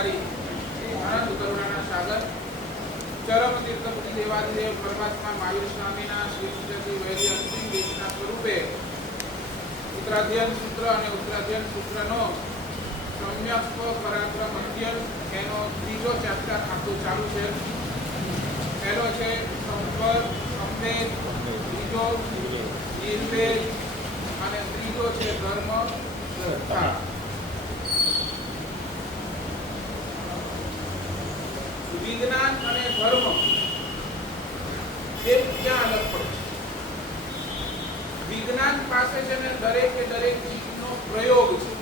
બ્રહ્મચારી શ્રી આનંદ કરુણાના સાગર ચરમ તીર્થ મુનિ દેવાધિદેવ પરમાત્મા મહાવીર સ્વામીના શ્રી સુંદરજી વૈરી અંતિમ દેશના સ્વરૂપે ઉત્તરાધ્યયન સૂત્ર અને ઉત્તરાધ્યયન સૂત્રનો સમ્યક પરાક્રમ અધ્યયન એનો ત્રીજો ચેપ્ટર આખું ચાલુ છે. પહેલો છે સંપર્ક, સંવેદ, બીજો નિર્વેદ અને ત્રીજો છે ધર્મ શ્રદ્ધા. વિજ્ઞાન અને ધર્મ એ ક્યાં અલગ પડે છે? વિજ્ઞાન પાસે છે ને દરેકે દરેક ચીજનો પ્રયોગ છે.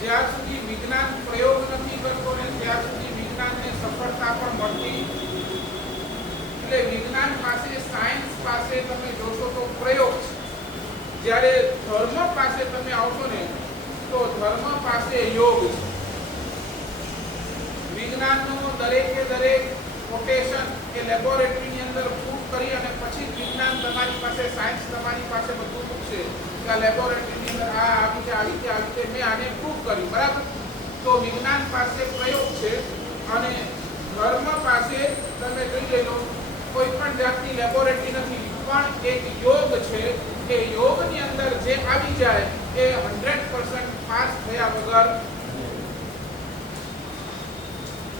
જ્યાં સુધી વિજ્ઞાન પ્રયોગ નથી કરતો ને ત્યાં સુધી વિજ્ઞાનને સફળતા પણ મળતી. એટલે વિજ્ઞાન પાસે, સાયન્સ પાસે તમે જોશો તો પ્રયોગ છે. જ્યારે ધર્મ પાસે તમે આવશો ને તો ધર્મ પાસે યોગ છે. વિજ્ઞાનનો દરેકે દરેક કોટેશન એ લેબોરેટરીની અંદર પ્રૂફ કરી અને પછી વિજ્ઞાન તમારી પાસે, સાયન્સ તમારી પાસે બધું પૂછશે કે આ લેબોરેટરીની અંદર આ આવી છે, આવી છે, આવી છે, મેં આને પ્રૂફ કર્યું, બરાબર. તો વિજ્ઞાન પાસે પ્રયોગ છે અને ધર્મ પાસે તમે જોઈ લેજો કોઈ પણ જાતની લેબોરેટરી નથી, પણ એક યોગ છે. એ યોગની અંદર જે આવી જાય એ 100% પાસ થયા વગર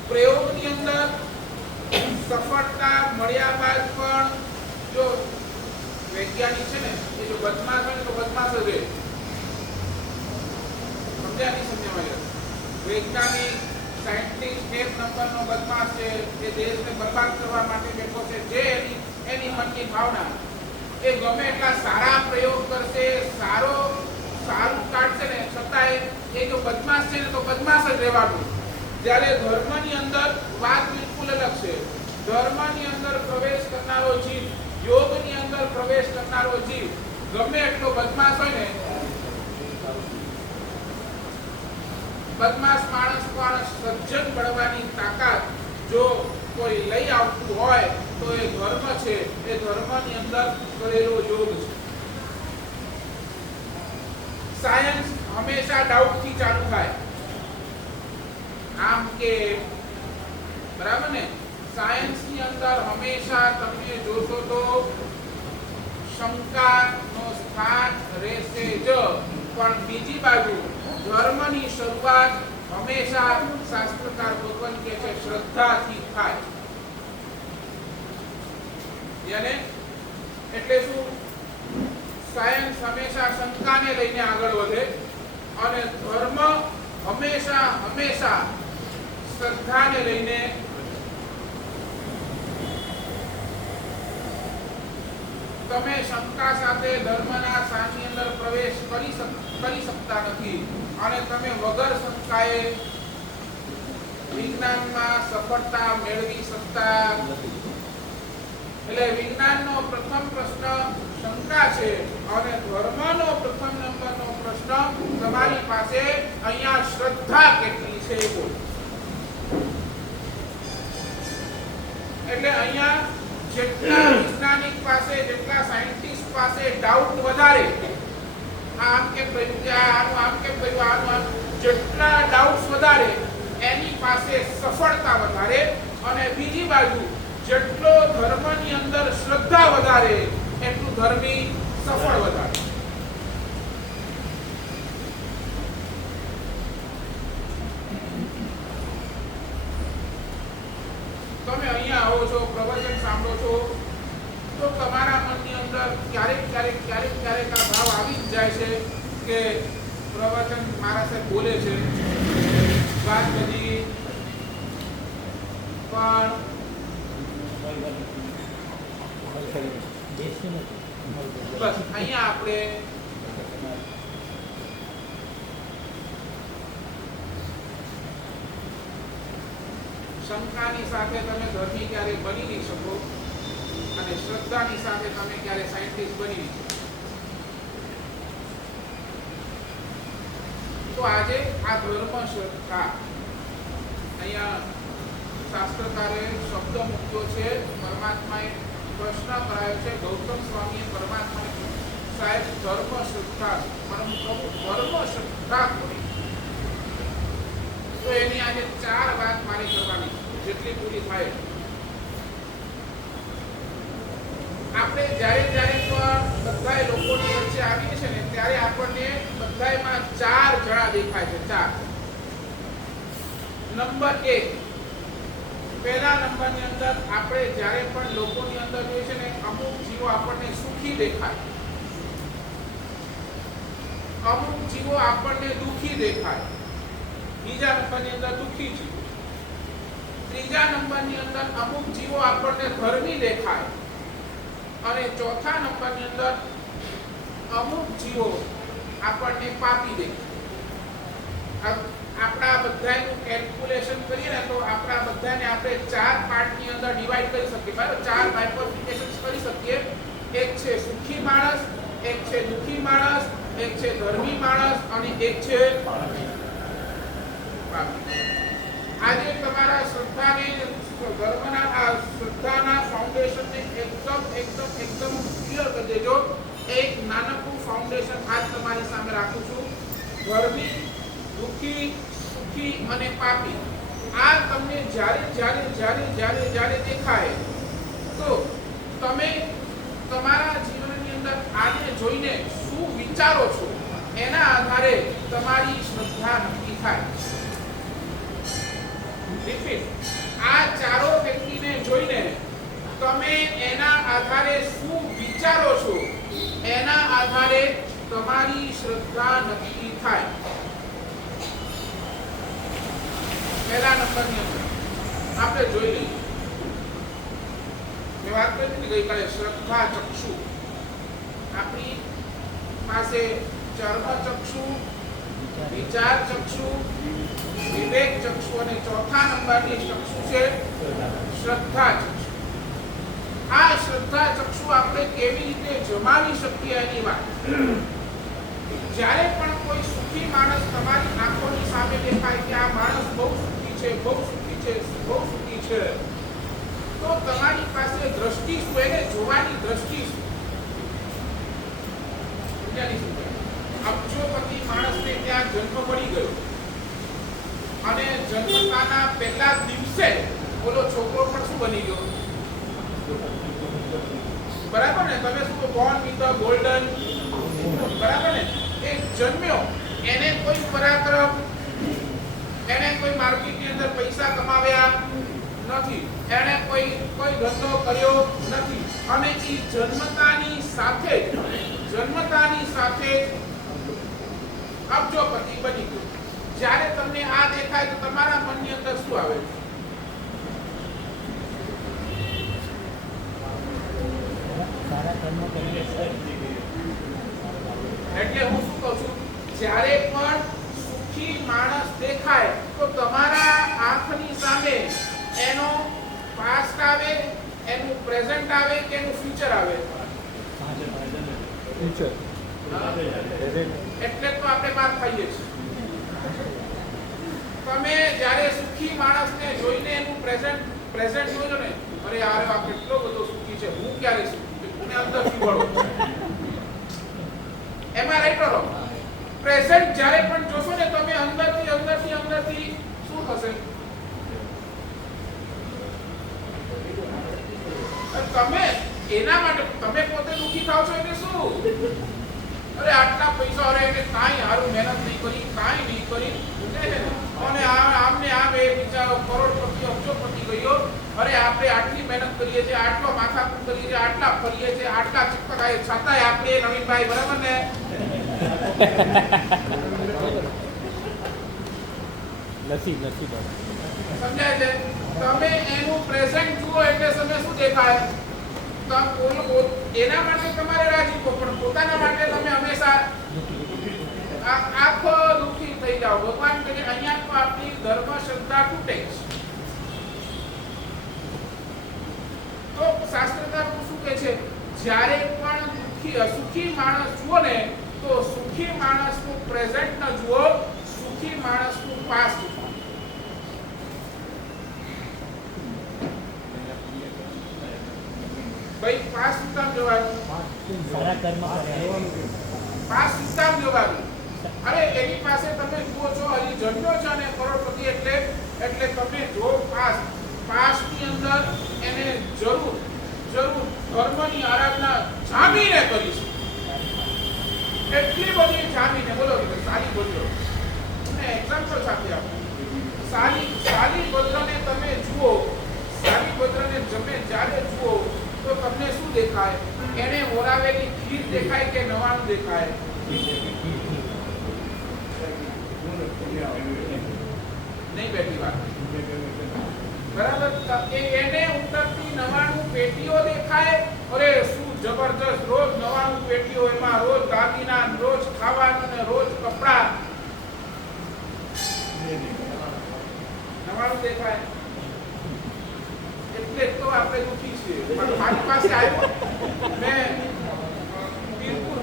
પ્રયોગની અંદર સફળતા મળ્યા બાદ પણ જો વૈજ્ઞાનિક છે ને એ જો બદમાશ હોય ને તો બદમાશ જ રહે. સમજ્યા નહીં સમજ્યા? વૈજ્ઞાનિક સાયન્ટિસ્ટ એક નંબરનો બદમાશ છે, એ દેશને બરબાદ કરવા માટે બેઠો છે. જે એની મનની ભાવના, એ ગમે એટલા સારા પ્રયોગ કરશે, સારું કાઢશે ને છતાંય એ જો બદમાશ છે ને તો બદમાશ જ રહેવાનું. જ્યારે ધર્મની અંદર વાત બિલકુલ અલગ છે. ધર્મની અંદર પ્રવેશ કરનારો જીવ, યોગની અંદર પ્રવેશ કરનારો જીવ ગમે એટલો બદમાશ હોય ને, બદમાશ માણસ પણ સજ્જન બનવાની તાકાત જો કોઈ લઈ આવતું હોય તો એ ધર્મ છે. એ ધર્મની અંદર કરેલો યોગ છે. સાયન્સ હંમેશા ડાઉટથી ચાલુ થાય. આમ કે બરાબર ને, સાયન્સની અંદર હંમેશા તમે જોશો તો શંકાનો સ્થાન રહેશે જ. પણ બીજી બાજુ ધર્મની શરૂઆત હંમેશા શાસ્ત્રકાર ભગવાન કહે છે શ્રદ્ધાથી થાય. યાને એટલે શું? સાયન્સ હંમેશા શંકાને લઈને આગળ વધે અને ધર્મ હંમેશા શ્રદ્ધાને લઈને. તમે શંકા સાથે ધર્મના સ્થાનની અંદર પ્રવેશ કરી શકતા નથી અને તમે વગર શંકાએ વિજ્ઞાનમાં સફળતા મેળવી શકતા નથી. એટલે વિજ્ઞાનનો પ્રથમ પ્રશ્ન શંકા છે અને ધર્મનો પ્રથમ નંબરનો પ્રશ્ન તમારી પાસે અહીંયા શ્રદ્ધા કેટલી છે એ બોલો. એટલે અહીંયા જેટલા વૈજ્ઞાનિક પાસે, જેટલા સાયન્ટિસ્ટ પાસે ડાઉટ વધારે, આમ કેમ કહ્યું કે આમ કેમ કહ્યું, આનું જેટલા ડાઉટ્સ વધારે એની પાસે સફળતા વધારે. અને બીજી બાજુ જેટલો ધર્મની અંદર શ્રદ્ધા વધારે એટલું ધર્મી સફળ વધારે. તમે અહીંયા આવો છો, પ્રવચન સાંભળો છો તો તમારા મનની અંદર ક્યારેક આ ભાવ આવી જ જાય છે કે પ્રવચન મારા સાથે બોલે છે, વાત બધી પણ બસ અહીંયા આપણે શંકાની સાથે તમે ધર્મી ક્યારે બની નહીં શકો અને શ્રદ્ધાની સાથે તમે ક્યારે સાયન્ટિસ્ટ બની નહીં શકો. તો આજે આ ધર્મ શ્રદ્ધા અહીંયા શાસ્ત્રકારે શબ્દ મૂક્યો છે. પરમાત્માએ પ્રશ્ન કરાયો છે. ગૌતમ સ્વામીએ પરમાત્માને સાહેબ ધર્મ શ્રદ્ધા, પરમ પ્રભુ ધર્મ શ્રદ્ધા કરી તો એને આજે 4 વાત મારે કરવાની છે, જેટલી પૂરી થાય. આપણે જ્યારે પણ બધાય લોકોની વચ્ચે આવીએ છીએ ને ત્યારે આપણને બધાયમાં 4 જણા દેખાય છે. 4. નંબર 1, પહેલા નંબરની અંદર આપણે જ્યારે પણ લોકોની અંદર જોઈએ છે ને અમુક જીવો આપણને સુખી દેખાય, અમુક જીવો આપણને દુખી દેખાય. બીજા નંબરની અંદર દુખી જીવો. ત્રીજા નંબરની અંદર અમુક જીવો આપણને ધર્મી દેખાય અને ચોથા નંબરની અંદર અમુક જીવો આપણને પાપી દેખાય. આપણા બધાનું કેલ્ક્યુલેશન કરીએ ને તો આપણા બધાને આપણે 4 પાર્ટની અંદર ડિવાઈડ કરી શકીએ, બરાબર? 4 બાયફર્ફિકેશન્સ કરી શકીએ. એક છે સુખી માણસ, એક છે દુખી માણસ, એક છે ધર્મી માણસ અને એક છે પાપી. આજે તમારા શ્રદ્ધાને ધર્મના શ્રદ્ધાના ફાઉન્ડેશનને એકદમ ક્લિયર કરી દેજો. એક નાનકડું ફાઉન્ડેશન આજ તમારી સામે રાખું છું. ધર્મી, દુખી, સુખી અને પાપી, આ તમને જ્યારે દેખાય તો તમે તમારા જીવનની અંદર આને જોઈને શું વિચારો છો એના આધારે તમારી શ્રદ્ધા નક્કી થાય. રિપીટ, આ ચારો વ્યક્તિને જોઈને તમે એના આધારે શું વિચારો છો એના આધારે તમારી શ્રદ્ધા નક્કી થાય. પહેલા નંબરની અંદર આપણે જોઈ લઈએ. મેં વાત કરી હતી ગઈકાલે, શ્રદ્ધા ચક્ષુ. આપણી પાસે ચર્મ ચક્ષુ, વિચાર ચક્ષુ, વિવેક ચક્ષુ અને ચોથા નંબરની ચક્ષુ છે શ્રદ્ધા ચક્ષુ. આ શ્રદ્ધા ચક્ષુ આપણે કેવી રીતે જમાવી શકીએ એની વાત. જ્યારે પણ કોઈ સુખી માણસ તમારી આંખોની સામે દેખાય કે આ માણસ બહુ સુખી છે, બહુ સુખી છે, બહુ સુખી છે, તો તમારી પાસે દ્રષ્ટિ શું, એને જોવાની દ્રષ્ટિ શું? અબજોપતિ માણસને ત્યાં જન્મ મળી ગયો અને જન્મતાના પહેલા દિવસે બોલો છોકરો પણ શું બની ગયો? બરાબર ને? તમે શું બોર્ન વિથ અ ગોલ્ડન, બરાબર ને? એ જન્મ્યો, એને કોઈ પરાક્રમ, એને કોઈ માર્કેટની અંદર પૈસા કમાવ્યા નથી, એને કોઈ ધંધો કર્યો નથી અને એ જન્મતાની સાથે અબજોપતિ બની ગયો. જ્યારે તમને આ દેખાય તો તમારા મનની અંદર શું આવે? એટલે હું શું કહું છું, જ્યારે પણ સુખી માણસ દેખાય તો તમારા આંખની સામે એનો પાસ્ટ આવે, એનું પ્રેઝન્ટ આવે કે એનું ફ્યુચર આવે? ફ્યુચર. એટલે તો આપણે માર ખાઈએ છીએ. તમે જ્યારે સુખી માણસને જોઈને એનું પ્રેઝન્ટ જોજો ને, અરે યાર આ કેટલો બધો સુખી છે, હું ક્યારે સુખી છું, મને અંદરથી વળો. એમાં રાઈટ રહો. પ્રેઝન્ટ જ્યારે પણ જોશો ને તમે અંદરથી શું થશે? તમે એના માટે તમે પોતે દુખી થાવ છો એટલે શું? અરે આટલા પૈસા, અરે એને કાંઈ હારું મહેનત નહીં કરી, કાંઈ નહીં કરી, અને આમને આમ એ બિચારો કરોડપતિ અબજોપતિ ગયો, અરે આપણે આટલી મહેનત કરીએ છીએ, આટલો માથાકૂટ કરીએ છીએ, આટલા ફરીએ છીએ, આટલા ચક્કર આવે, છતાંય આપણે નવીનભાઈ, બરાબર ને? નથી સમજાય છે? તમે એનું પ્રેઝન્ટ જુઓ એટલે તમે શું દેખાય? એના માટે તમારે રાજી છો, પણ પોતાના માટે તમે હંમેશા આખો દુઃખી થઈ જાઓ. ભગવાન કહે અહીંયા તો આપણી ધર્મ શ્રદ્ધા તૂટે છે. તો શાસ્ત્રકાર શું કહે છે? જ્યારે પણ સુખી માણસ જુઓ ને તો સુખી માણસનું પ્રેઝન્ટ ન જુઓ, સુખી માણસનું પાસ્ટ જુઓ. ભાઈ પાસ્ટ કામ જોવાનું, સારા કર્મ કરવાનું, પાસ્ટ કામ જોવાનું. અરે એની પાસે તમે જુઓ છો, હજી જન્મ્યો છે અને કરોડપતિ એટલે એટલે તમે જો પાસ્ટની અંદર એને જરૂર ધર્મની આરાધના જામીને કરી છે, એટલી બધી જામીને. બોલો કે સારી ભદ્ર, તમને એક્ઝામ્પલ સાથે આપું. સારી ભદ્રને તમે જુઓ, સારી ભદ્રને તમે જ્યારે જુઓ તો તમને શું દેખાય? એને ઓરાવેલી ખીર દેખાય કે નવાનું દેખાય? નહીં બેઠી વાત બરાબર. એને ઉતરતી 99 પેટીઓ દેખાય. અરે શું જબરજસ્ત! રોજ 99 પેટીઓ, એમાં રોજ દાગીના, રોજ ખાવાનું ને રોજ કપડા. 99 દેખાય એટલે તો આપણે દુખી છીએ. પણ મારી પાસે આવ્યો, મેં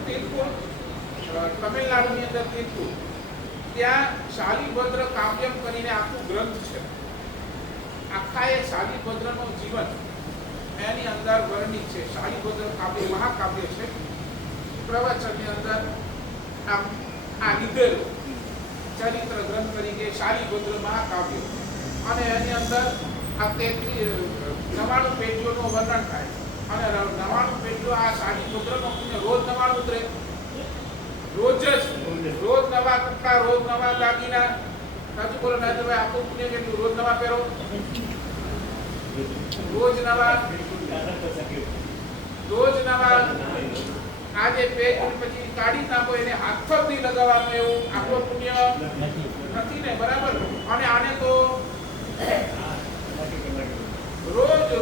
તીરપુર તમિલનાડુની અંદર તીરપુર, ત્યાં શાલીભદ્ર કાવ્યમ કરીને આખું ગ્રંથ છે. આખા એ શાલીભદ્રનું જીવન એની અંદર વર્ણિત છે. શાલીભદ્ર કાવ્ય મહાકાવ્ય છે. પ્રવચનની અંદર આ લીધેલું ચરિત્ર ગ્રંથ તરીકે શાલીભદ્ર મહાકાવ્ય, અને એની અંદર આ 99 પેટીઓનું વર્ણન થાય. અને 99 પેટીઓ આ શાલીભદ્રનો પુણ્ય રોજ 99 ઉતરે, રોજ નવા કપડા, રોજ નવા દાગીના. સાચું બોલો નરેન્દ્રભાઈ, આપણું પુણ્ય કેટલું? રોજ નવા પહેરો, રોજ નવા. આજે પેજ પછી કાઢી નાખો, એને હાથ જ નહીં લગાવવાનું, એવું આપણું પુણ્ય નથી ને? બરાબર. અને આને તો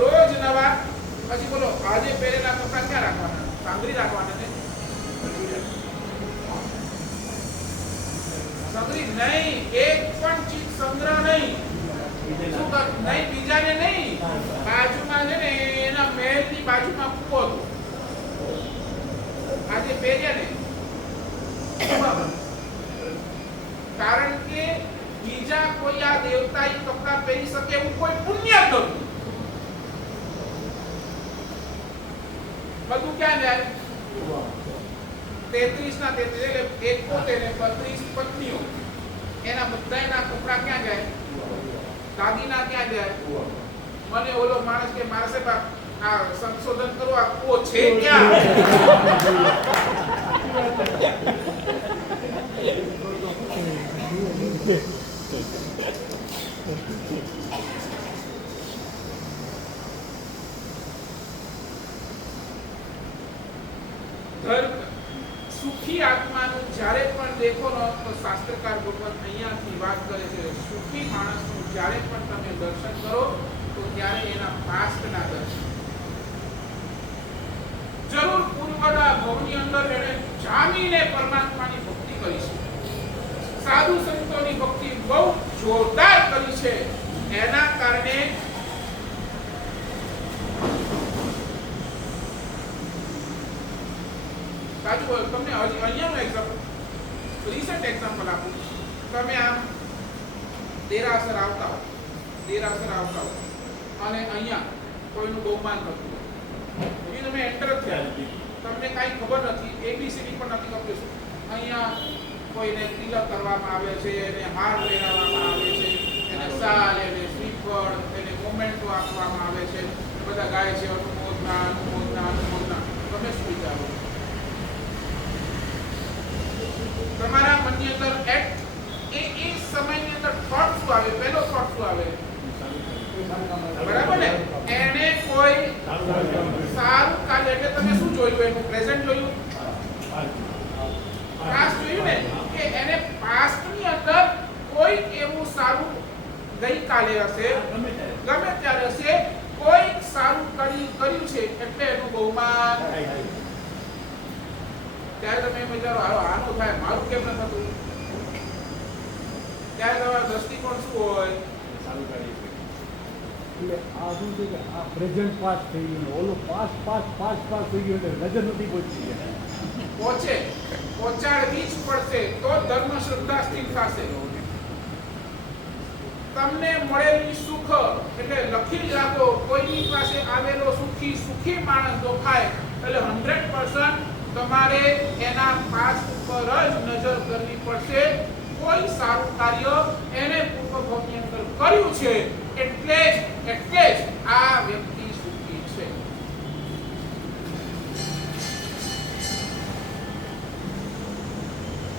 રોજ નવા. પછી બોલો, આજે પહેરેલા કપડા ક્યાં રાખવાના? સાંગરી રાખવાના ને? સંગ્રહ નહીં, એક પણ ચીજ સંગ્રહ નહીં. શું કર નહીં? બીજાને નહીં. બાજુમાં છે ને, એના મહેલની બાજુમાં કૂવો હતો. આજે પહેર્યા ને, કારણ કે બીજા કોઈ આ દેવતાઈ કપડા પહેરી શકે એવું કોઈ પુણ્ય જ નહોતું. બધું ક્યાં જાય? 33 ના 33 એટલે 71 ને 32 પત્નીઓ, એના બધાના કપડા ક્યાં જાય? દાગીના ક્યાં જાય? મને ઓલો માણસ કે મારા સાહેબ આ સંશોધન કરો, આ કો છે ક્યાં? સુખી આત્માનું જ્યારે પણ દેખો ને, તો શાસ્ત્રકાર ભગવાન અહીંયાથી વાત કરે છે. સુખી માણસનું જ્યારે પણ તમે દર્શન કરો તો ત્યારે એના પાસ્ટના દર્શન. જરૂર પૂર્વના ભવની અંદર એને જામીને પરમાત્માની ભક્તિ કરી છે. સાધુ સંતોની ભક્તિ બહુ જોરદાર કરી છે. એના કારણે તમને અહીંયાનું એક્ઝામ્પલ, રિસન્ટ એક્ઝામ્પલ આપું. તમે આમ દેરાસર આવતા હો અને અહીંયા કોઈનું બહુમાન થતું હોય, તમે એન્ટર થયા, તમને કાંઈ ખબર નથી, એબીસીડી પણ નથી ખબર. અહીંયા કોઈને તિલક કરવામાં આવે છે, એને હાર પહેરાવવામાં આવે છે, એને શાલ, એને શ્રીફળ, એને મોમેન્ટો આપવામાં આવે છે. બધા ગાય છે અનુમોદના અનુમોદના અનુમોદના. તમે શું વિચારો? તમારા મનની અંદર એ સમયની અંદર થોટ શું આવે? પહેલો થોટ શું આવે? બરાબર ને? એને કોઈ સારું કાર્ય, એટલે તમે શું જોયું? એનું પ્રેઝન્ટ જોયું, પાસ્ટ જોયું ને? કે એને પાસ્ટની અંદર કોઈ એવું સારું ગઈકાલે હશે, ગમે ત્યારે હશે, કોઈ સારું કર્યું છે, એટલે એનું બહુમાન. ત્યારે તમે વિચારો, આનું થાય, મારું કેમ ન થતું? ત્યારે તમારો દ્રષ્ટિકોણ શું હોય? એટલે આ શું છે કે આ પ્રેઝન્ટ પાસ થઈ ગયું, ઓલો પાસ થઈ ગયું, એટલે નજર નથી પહોંચી ગયા. પહોંચાડવી જ પડશે તો ધર્મ શ્રદ્ધા સ્થિર થશે. તમને મળેલી સુખ એટલે લખી જ રાખો, કોઈની પાસે આવેલો સુખી માણસ દેખાય એટલે 100% તમારે એના પાસ ઉપર જ નજર કરવી પડશે. કોઈ સારું કાર્ય એને પૂર્વ ભવની અંદર કર્યું છે એટલે જ આ વ્યક્તિ સુખી છે.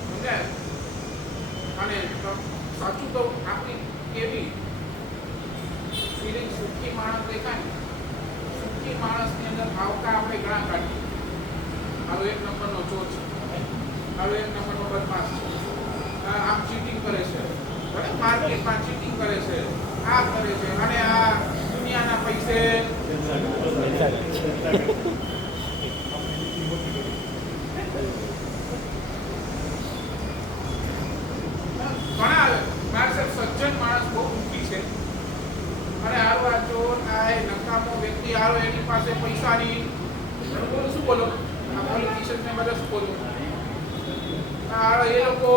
સમજાય? અને સાચું તો આપણી કેવી ફિલિંગ સુખી માણસ દેખાય ને, સુખી માણસની અંદર આવતા આપણે ઘણા કાઢીએ. આવો એક નંબરનો ચોર છે, આવો એક નંબરનો બદમાશ છે, આમ ચીટિંગ કરે છે, બરાબર, માર્કેટમાં ચીટિંગ કરે છે, આ કરે છે, અને આ દુનિયાના પૈસે ઘણા માણસ સજ્જન માણસ બહુ દુઃખી છે, અને આરો આ ચોર આ નકામો વ્યક્તિ આરો એની પાસે પૈસાની બોલો શું બોલો આ પોલિટિશિયન ને બધા શું બોલો આ એ લોકો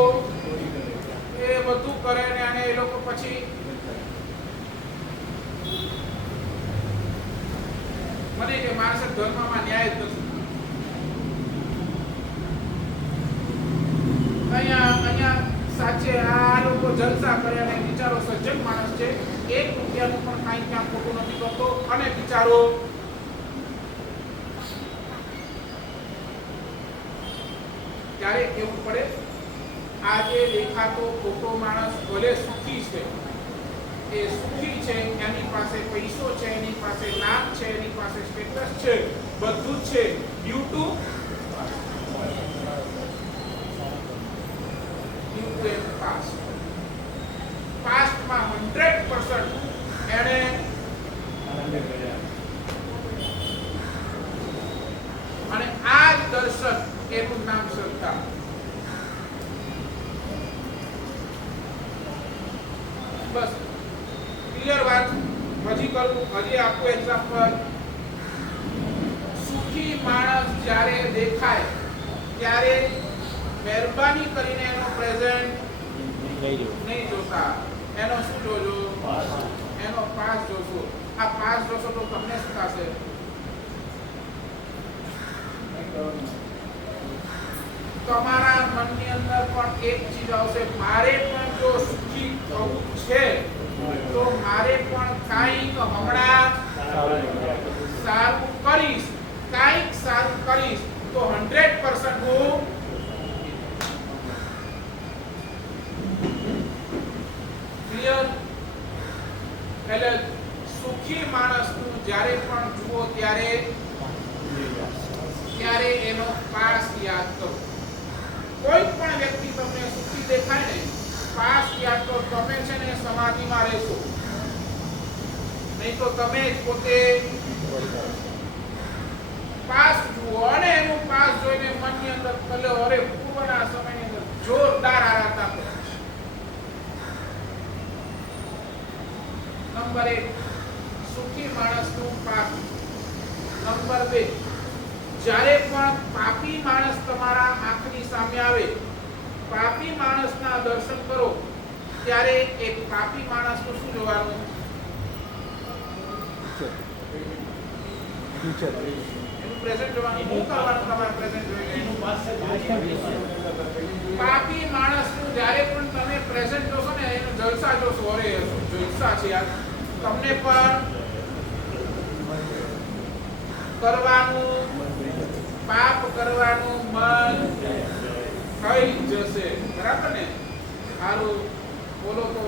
એ બધું કરે ને અને એ લોકો પછી મને કે માણસ ધર્મમાં ન્યાય જ નથી. અહીંયા સાચે આ લોકો જલસા કરે અને બિચારો સજ્જન માણસ છે, 1 રૂપિયાનું પણ કાંઈ ક્યાં ખોટું નથી કરતો, અને બિચારો ત્યારે કેવું પડે આજે દેખાતો ખોટો માણસ ભલે સુખી છે, એ સુખી છે, એની પાસે પૈસો છે, એની પાસે નામ છે, એની પાસે સ્ટેટસ છે, બધું જ છે, ડ્યુ ટુ પાસ્ટમાં 100% એણે અને આ જ દર્શન એનું નામ શ્રદ્ધા. બસ ક્લિયર વાત. હજી આપું એક્ઝામ્પલ. સુખી માણસ જ્યારે દેખાય ત્યારે મહેરબાની કરીને એનો પ્રેઝન્ટ નહીં જોતા, એનો શું જોજો? એનો પાસ જોશો. આ પાસ જોશો તો તમને શું થશે? તમારા મનની અંદર પણ એક ચીજ આવશે, મારે પણ જો સુખી થવું છે તો મારે પણ કાંઈક હમણાં સારું કરીશ, કાંઈક સારું કરીશ તો 100% હું ક્લિયર. એટલે સુખી માણસનું જ્યારે પણ જુઓ ત્યારે એનો પાસ યાદ કરો. કોઈ પણ વ્યક્તિ તમને સુખી દેખાય ને, પાસ યાદ કરો. તમે છે ને સમાધિમાં રહેશો, નહીં તો તમે જ પોતે પાસ જુઓ અને એનું પાસ જોઈને મનની અંદર કલ્યો, અરે પૂર્વના સમયની અંદર જોરદાર આરાધના કરો. નંબર 1 સુખી માણસનું પાપ. નંબર 2 જ્યારે પણ પાપી માણસ તમારા આંખની સામે આવે, પાપી માણસના દર્શન કરો, ત્યારે એક પાપી માણસનું શું જોવાનું? એનું પ્રેઝન્ટ જોવાનું. શું કરવાનું તમારે પ્રેઝન્ટ જોઈને? પાપી માણસનું જ્યારે પણ તમે પ્રેઝન્ટ જોશો ને, એનો જલસા જોશો, અરે જલસા છે યાર, તમને પણ કરવાનું, પાપ કરવાનું મન થઈ જશે. બરાબર ને? સારું બોલો તો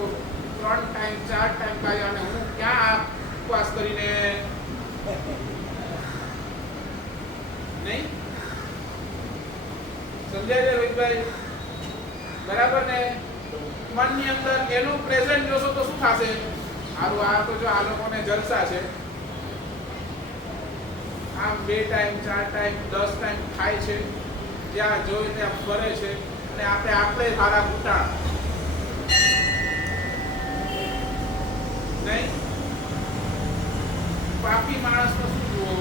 3 ટાઈમ 4 ટાઈમ કાઢ્યા અને હું ક્યાં ઉપવાસ કરીને નહીં સમજાય છે રોહિતભાઈ? બરાબર ને? મનની અંદર એનું પ્રેઝન્ટ જોશો તો શું થશે? સારું આ તો જો આ લોકોને જલસા છે, આમ 2 ટાઈમ 4 ટાઈમ 10 ટાઈમ ખાય છે, જ્યાં જોઈ ત્યાં ફરે છે, અને આપણે સારા ઘૂંટા નહીં. પાપી માણસનો શું જુઓ?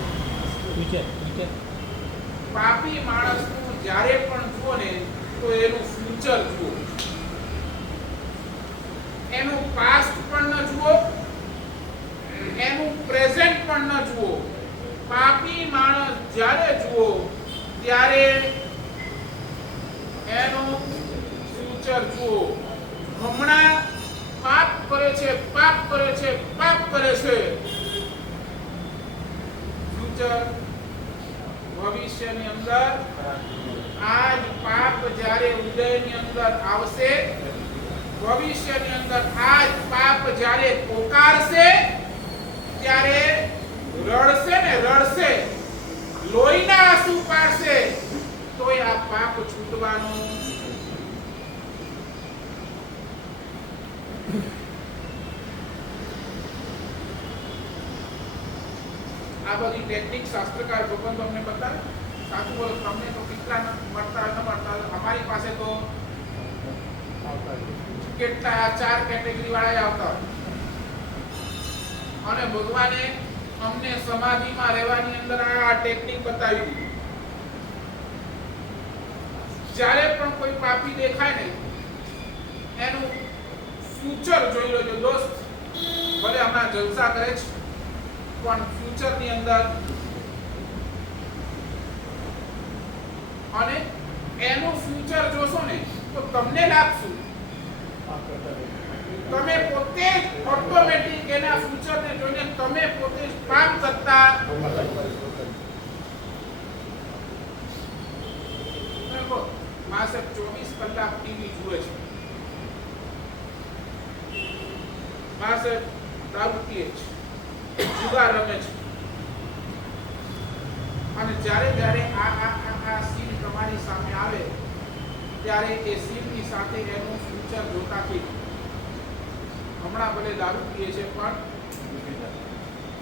પાપી માણસનું જ્યારે પણ જુઓ ને તો એનું ફ્યુચર જુઓ, એનું પાસ્ટ પણ ન જુઓ, એનું પ્રેઝન્ટ પણ ન જુઓ. પાપી માણસ જ્યારે જુઓ ત્યારે એનું ફ્યુચર જુઓ. હમણાં પાપ કરે છે, પાપ કરે છે, પાપ કરે છે. ફ્યુચર ભવિષ્યની અંદર આજ પાપ જ્યારે ઉદયની અંદર આવશે, ભવિષ્યની અંદર આજ પાપ જ્યારે પોકારશે, ત્યારે રડશે ને રડશે, લોહીના આંસુ પાડશે, તોય આ પાપ છૂટવાનું આ બધી ટેકનિક શાસ્ત્રકાર ભગવાન તમને બતાવે. સાચું બોલો, તમને તો કેટલા મળતા ન મળતા, અમારી પાસે તો કેટલા 4 કેટેગરી વાળા આવતા. અને ભગવાને અમને સમાધિમાં રહેવાની અંદર આ ટેકનિક બતાવી દીધી. જ્યારે પણ કોઈ પાપી દેખાય ને, એનું ફ્યુચર જોઈ લેજો દોસ્ત. ભલે હમણાં જલસા કરે છે, પણ ફ્યુચર ની અંદર અને એનું ફ્યુચર જોશો ને તો તમને લાગશે તમે પોતે જ ઓટોમેટિક એના ફ્યુચર ને જોઈને તમે પોતે જ કામ કરતા. માસે 24 કલાક ટીવી જુએ છે, માસે દારૂ પીએ છે, જુગાર રમે છે, અને જ્યારે આ સીન તમારી સામે આવે ત્યારે એ સીનની સાથે એનું ફ્યુચર જોતાથી હમણાં ભલે દારૂ પીએ છે, પણ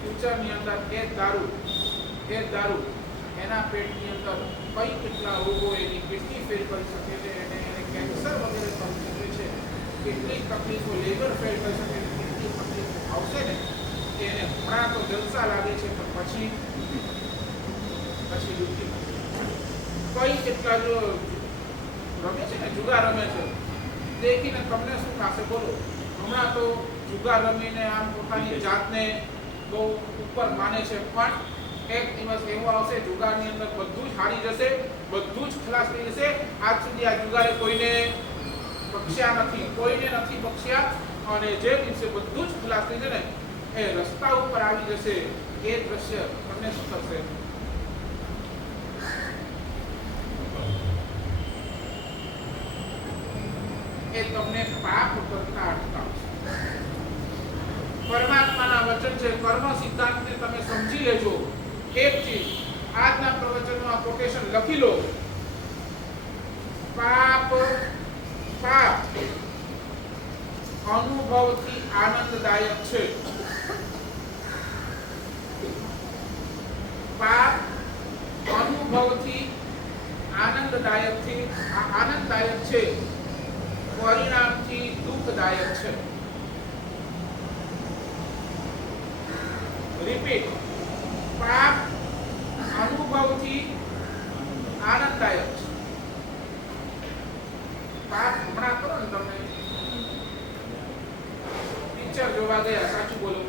ફ્યુચરની અંદર એ જ દારૂ એના પેટની અંદર કઈ કેટલા રોગો એની કિડની ફેલ કરી શકે છે, એને કેન્સર વગેરે થઈ શકે છે, કેટલી તકલીફો લેબર ફેલ કરી શકે છે, કેટલી તકલીફો આવશે ને એને હમણાં તો જલસા લાગે છે, પણ પછી દુઃખી કઈ કેટલા જો રમે છે ને, જુગાર રમે છે, દેખીને તમને શું થશે બોલો. હમણાં તો જુગાર રમીને આમ પોતાની જાતને બહુ ઉપર માને છે, પણ એક દિવસ એવો આવશે જુગારની અંદર બધું જ હારી જશે, બધું જ ખલાસ થઈ જશે. આજ સુધી આ જુગારે કોઈને બખ્શ્યા નથી, કોઈને નથી બખ્શ્યા, અને જે દિવસે બધું જ ખલાસ થઈ જશે ને એ રસ્તા ઉપર આવી જશે, એ દ્રશ્ય તમને શું થશે? એ તમને પાપ કરતા અટકાવશે. પરમાત્માના વચન છે, કર્મ સિદ્ધાંતને તમે સમજી લેજો. એક ચીજ આજના પ્રવચનમાં કોટેશન લખી લો. પાપ અનુભવથી આનંદદાયક છે. પાપ અનુભવથી આનંદદાયક છે, પરિણામથી દુઃખદાયક છે. રિપીટ. પાપ અનુભવથી આનંદદાયક છે. પાપ હમણાં કરો ને, તમે પિક્ચર જોવા ગયા, સાચું બોલો,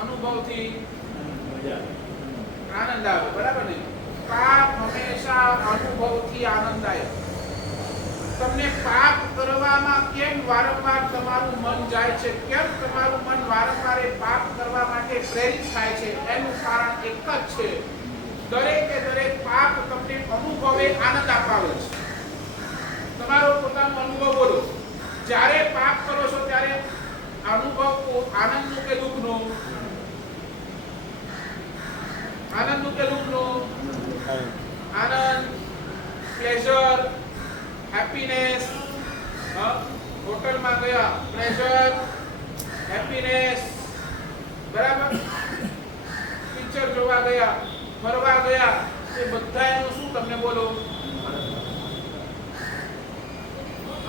અનુભવથી આનંદ આવે, બરાબર ને? પાપ હંમેશા અનુભવથી આનંદદાયક. તમને પાપ કરવામાં કેમ વારંવાર તમારું મન જાય છે, કેમ તમારું મન વારંવાર પાપ કરવા માટે પ્રેરિત થાય છે, એનું કારણ એક જ છે. દરેક પાપ તમને અનુભવે આનંદ અપાવે છે. તમારો પોતાનો અનુભવ બોલો. જ્યારે પાપ કરો છો ત્યારે અનુભવ આનંદનું કે દુઃખનું? આનંદનું કે દુઃખનું? આનંદ, પ્લેઝર, હેપીનેસ. હોટલમાં ગયા, પ્લેઝર, હેપીનેસ, બરાબર? પિક્ચર જોવા ગયા, ફરવા ગયા, એ બધા એનું શું તમને બોલો?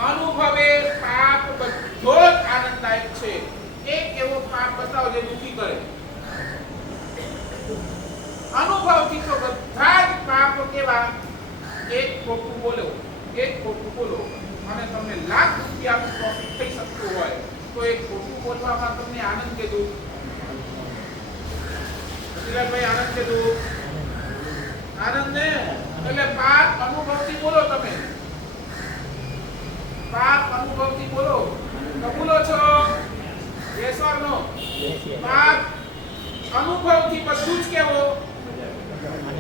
અનુભવે પાપ બધો જ આનંદદાયક છે. એક એવો પાપ બતાવો જે દુઃખી કરે. અનુભવથી તો બધા જ પાપ કેવા? એક ખોટું બોલો અને તમને લાખ રૂપિયાનું પ્રોફિટ થઈ શકતું હોય તો એક ખોટું બોલવામાં તમને આનંદ કે દુઃખ? ભાઈ આનંદ કે દુઃખ? આનંદ ને. એટલે પાપ અનુભવથી બોલો. તમે પાપ અનુભવથી બોલો. કબૂલો છો? યસ ઓર નો? આ અનુભવથી બધું જ કેવો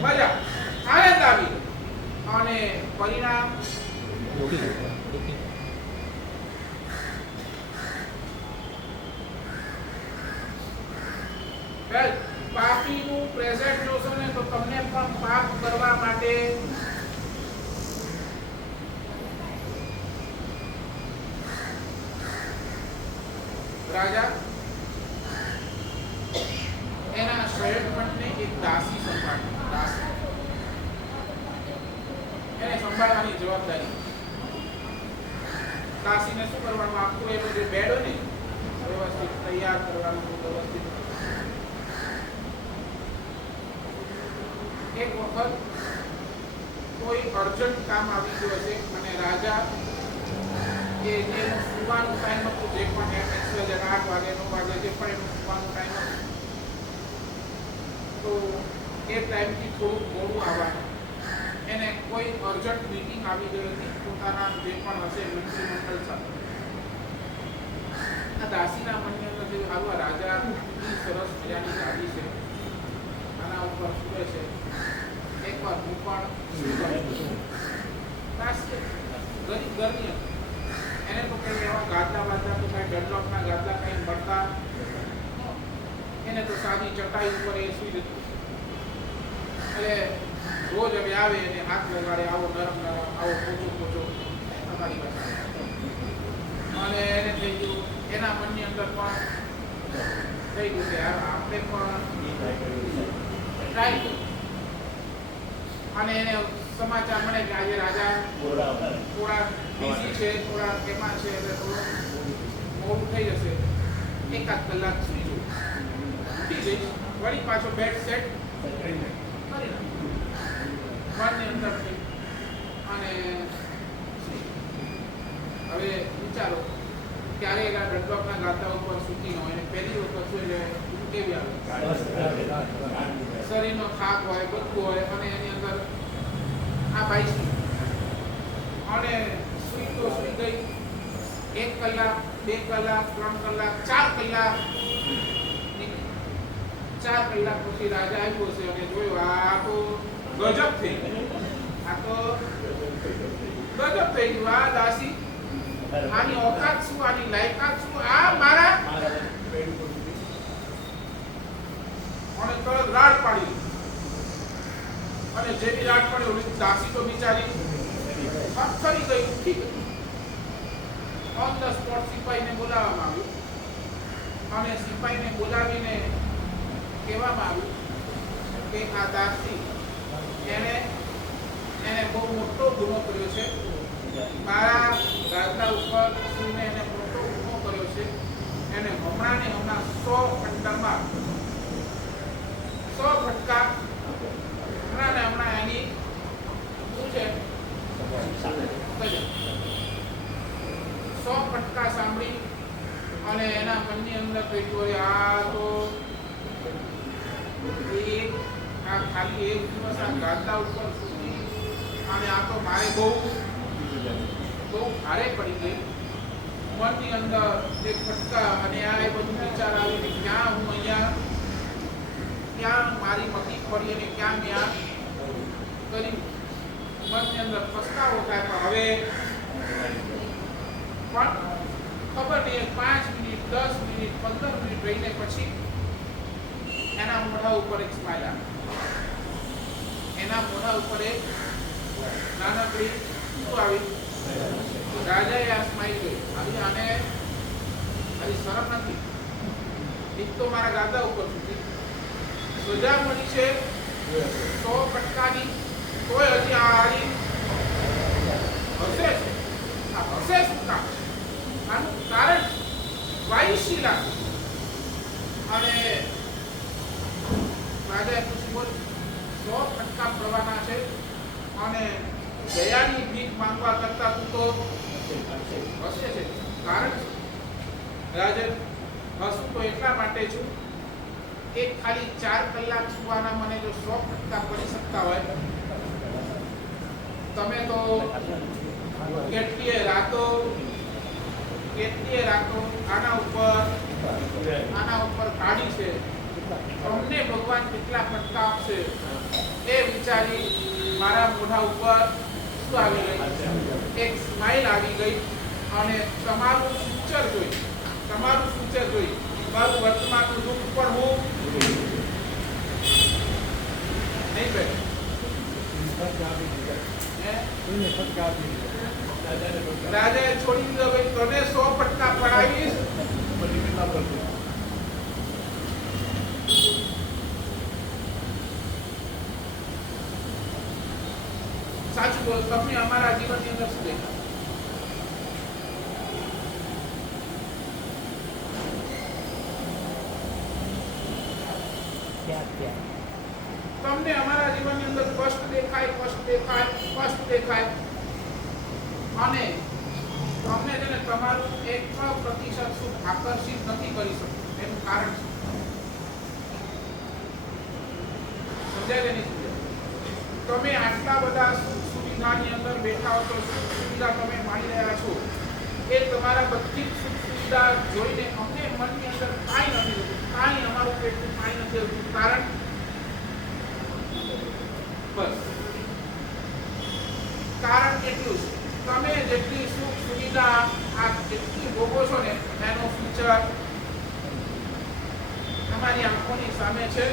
મજા, આનંદ આવી અને પરિણામ પાપીનું પ્રેઝન્ટ જોશો ને તો તમને પણ પાપ કરવા માટે રાજા એના શહેરપટને એક દાસી સંભાળી, દાસી એને સંભાળવાની જવાબદારી. દાસીને શું કરવાનું, આખું એનો જે બેડ હોય ને વ્યવસ્થિત તૈયાર કરવાનું, વ્યવસ્થિત. એક વખત કોઈ અર્જન્ટ કામ આવી ગયું હશે અને રાજા કે એનું સુવાનું ટાઈમ હતું, જે પણ એક્સેલ 8 વાગે 9 વાગે જે પણ એનું સુવાનું ટાઈમ હતું, તો એ ટાઈમથી થોડુંક મોડું આવવાનું. એને કોઈ અર્જન્ટ મીટિંગ આવી ગઈ હતી પોતાના જે પણ હશે મંત્રીમંડળ સાથે. આ દાસીના મનની અંદર જે આવા રાજા સરસ મજાની ગાડી છે, આના ઉપર સુવે છે, એકવાર હું પણ દાસી ગરીબ ઘરની એને તો કઈ એવા ગાદલા બાદલા તો કઈ ડેવલપના ગાદલા કઈ મળતા, એને તો સાદી ચટાઈ ઉપર એ સુઈ જતું. એટલે રોજ હવે આવે અને હાથ લગાડે, આવો નરમ નરમ, આવો પોચો પોચો તમારી પાસે. અને એને થઈ ગયું, એના મનની અંદર પણ થઈ ગયું કે યાર આપણે પણ ટ્રાય કરીએ. અને એને સમાચાર મળે કે આજે રાજા થોડા બિઝી છે, થોડા કેમાં છે, એટલે થોડું મોડું થઈ જશે, એકાદ કલાક સુઈ જવું, ઉઠી જઈશ, વળી પાછો બેડ સેટ કરી મનની અંદરથી. અને હવે વિચારો ક્યારેક આ ડડબાના ગાતા ઉપર સૂકી ન હોય અને પહેલી વખત સુઈ જાય કેવી આવે, શરીરનો થાક હોય, બધું હોય, અને એની અંદર આ બાઈક અને સુઈ તો સુઈ ગઈ. 1 કલાક 2 કલાક 3 કલાક 4 કલાક 4 કલાક પછી રાજા આવ્યો છે અને જોયું આ તો ગજબ થઈ ગયું, આ તો ગજબ થઈ ગયું. આ દાસી, આની ઓકાત શું, આની લાયકાત શું, આ મારા અને તરત રાડ પાડી. અને જેવી રાડ પાડી ઓલી દાસી તો બિચારી પથ્થરી ગઈ, ઉઠી ગઈ. ઓન ધ સ્પોટ સિપાહીને બોલાવવામાં આવ્યું અને સિપાહીને બોલાવીને કહેવામાં આવ્યું કે આ દાસી એને બહુ મોટો ગુનો કર્યો છે, મારા ગાદલા ઉપર સૂઈને એને મોટો ગુનો કર્યો છે. એને હમણાં ને હમણાં 100 ફટકામાં 100 ફટકા હમણાં ને હમણાં એની શું છે 100 ફટકા સાંભળી અને એના મનની અંદર કહ્યું આ તો આ ખાલી એક દિવસ આ ગાદલા ઉપર સૂતી અને આ તો મારે બહુ ભારે પડી ગઈ. મનની અંદર જે ફટકા અને આ એ બધું વિચાર આવીને ક્યાં હું અહીંયા, ક્યાં મારી મતી પડી અને ક્યાં મેં આ કરી. મનની અંદર પસ્તાવો થાય. પણ હવે પણ ખબર નહીં, 5 મિનિટ 10 મિનિટ 15 મિનિટ રહીને પછી એના મોઢા ઉપર એક સ્માઈલ આવે. એના મોઢા ઉપર એક નાનકડી શું આવી, રાજાએ આ સ્માઈલ જોઈ. આવી આને આવી શરમ નથી, એક તો મારા ગાદા ઉપર સુધી સજા મળી છે 100 ફટકાની, તોય હજી આ હારી હસે છે. આ હસે શું કામ? આનું કારણ વાયુશીલા. અને રાજાએ પૂછ્યું બોલ 100 ફટકા પડવાના છે અને દયાની ભીખ માંગવા કરતા તું તો હસે છે, કારણ રાજન હસું તો એટલા માટે છું કે ખાલી 4 કલાક સુવાના મને જો 100 ફટકા પડી શકતા હોય, તમે તો કેટલીય રાતો કેટલીય રાતો આના ઉપર કાઢી છે, તમને ભગવાન કેટલા ફટકા આપશે એ વિચારી મારા મોઢા ઉપર શું આવી ગઈ? એક સ્માઈલ આવી ગઈ અને તમારું ફ્યુચર જોઈ મારું વર્તમાનનું દુઃખ પણ હું નહીં કહે. રાજાએ છોડી દીધો, ભાઈ તને 100 ફટકા પડાવીશ. સાચું બોલો, તમે અમારા જીવનની અંદર શું દેખા? તમને અમારા જીવનની અંદર કષ્ટ દેખાય અને તમને છે ને તમારું 1% સુખ આકર્ષિત નથી કરી શકતું. એનું કારણ શું? સમજાય કે નહીં સમજાય? તમે આટલા બધા સુખ સુવિધાની અંદર બેઠા હો તો સુખ સુવિધા તમે માણી રહ્યા છો, એ તમારા બધી જ સુખ સુવિધા જોઈને અમને મનની અંદર કાંઈ નથી થતું, કાંઈ અમારું પેટનું કાંઈ નથી થતું. કારણ બસ કારણ એટલું જ, તમે જેટલી સુખ સુવિધા આ જેટલી ભોગવો છો ને એનો ફ્યુચર અમારી આંખોની સામે છે.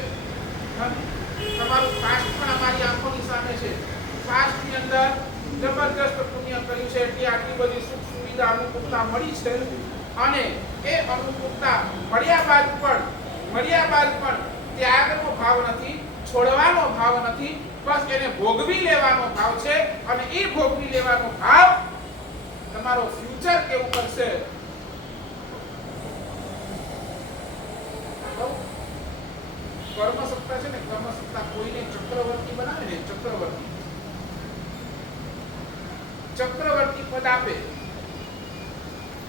તમારું પાસ્ટ પણ અમારી આંખોની સામે છે. પાસ્ટની અંદર જબરદસ્ત પુણ્ય કર્યું છે એટલે આટલી બધી સુખ સુવિધા અનુકૂળતા મળી છે અને એ અનુકૂળતા મળ્યા બાદ પણ ત્યાગનો ભાવ નથી, છોડવાનો ભાવ નથી, બસ એને ભોગવી લેવાનો ભાવ છે. અને એ ભોગવી લેવાનો ભાવ તમારો ફ્યુચર કેવું કરશે? કર્મ સત્તા છે ને, કર્મ સત્તા કોઈને ચક્રવર્તી બનાવે ને, ચક્રવર્તી પદ આપે